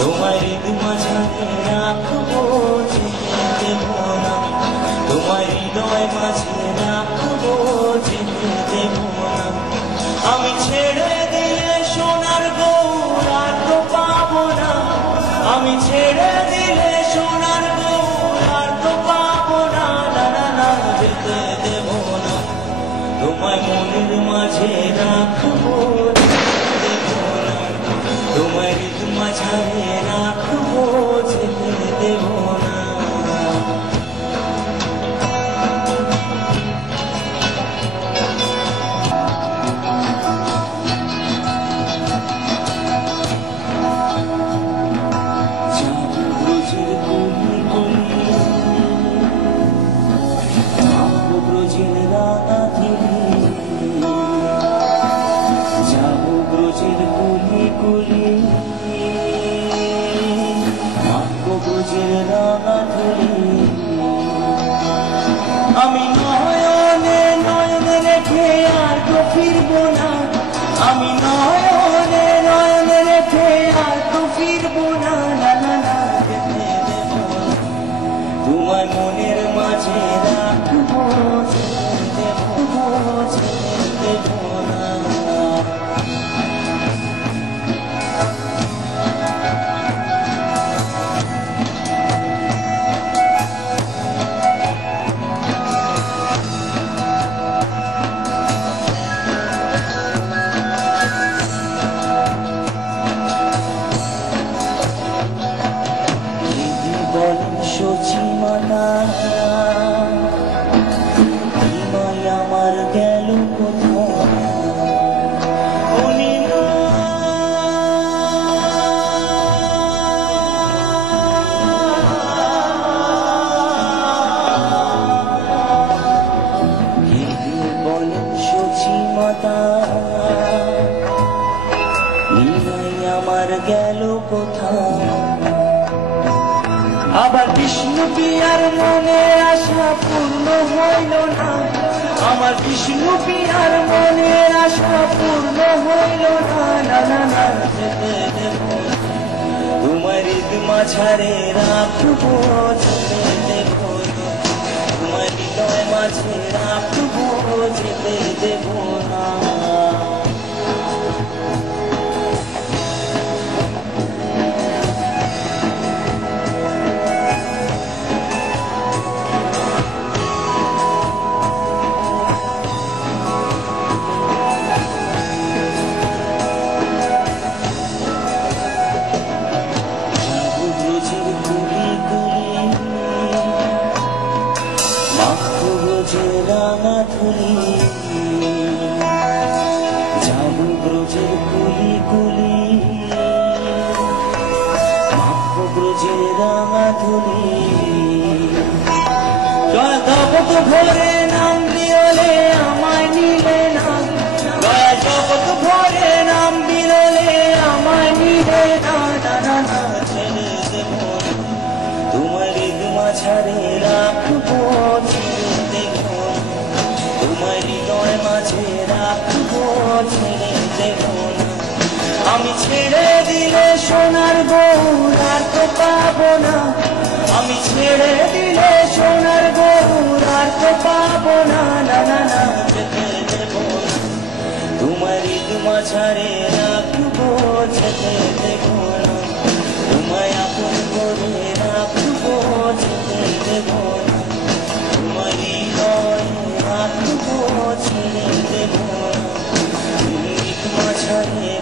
তোমার ঈদ মাঝারে রাখবো, যেতে দেব না। তোমার হৃদয় মাঝে রাখবো, যেতে দেব না। আমি ছেড়ে দিলে সোনার গৌর আর তো পাবো না। আমি ছেড়ে দিলে সোনার গৌর আর তো পাবো না। না না না, যেতে দেব না। তোমায় মনের মাঝে রাখবো, যেতে দেব না। তোমার ঈদ মাঝারে রাখবো, যেতে দেব না। আমি নয়নে নয়নে রেখে আর তো ফিরবো না। আমি নয়নে নয়নে রেখে আর তো ফিরবো না। না না না, যেতে দেব না। তোমার মনের মাঝে রাখবো, যেতে দেব, যেতে দেব না। সচিমাতা তোমায় আমার গেল বলেন সচিমাতা তোমায় আমার গেল কোথায়। আবার বিষ্ণু পিয়ার মনে আশা পূর্ণ হইল না। আমার বিষ্ণু পিয়ার মনে আশা পূর্ণ হইল না। না না না, যেতে দেব না। তোমার ঈদ মাঝারে রাখবো, যেতে দেব না। তোমার হৃদয় মাঝে রাখবো, যেতে দেব না। রাঙা ধুলি যাবো ব্রজের কুলি কুলি, মাখবো ব্রজের রাঙা ধুলি। জয় জগৎ ভরে নাম বিরলে আমায় নিলে না। জয় জগৎ ভরে নাম বিরলে আমায় নিলে না। না না না, ছেড়ে দেব না। তোমার ঈদ মাঝারে রাখবো, ছেড়ে দেব না। তোমার হৃদয় মাঝে রাখবো, ছেড়ে দেব না। আমি ছেড়ে দিলে সোনার গৌর আর তো পাবো না। আমি ছেড়ে দিলে সোনার গৌর আর তো পাবো না। না না না, যেতে দেব না। তোমার ঈদ মাঝারে রাখবো, যেতে দেব না। তোমায় আপন করে রাখবো, যেতে দেব না। তোমার হৃদয় রাখবো, ছেড়ে দেব না। ঈদ মাঝারে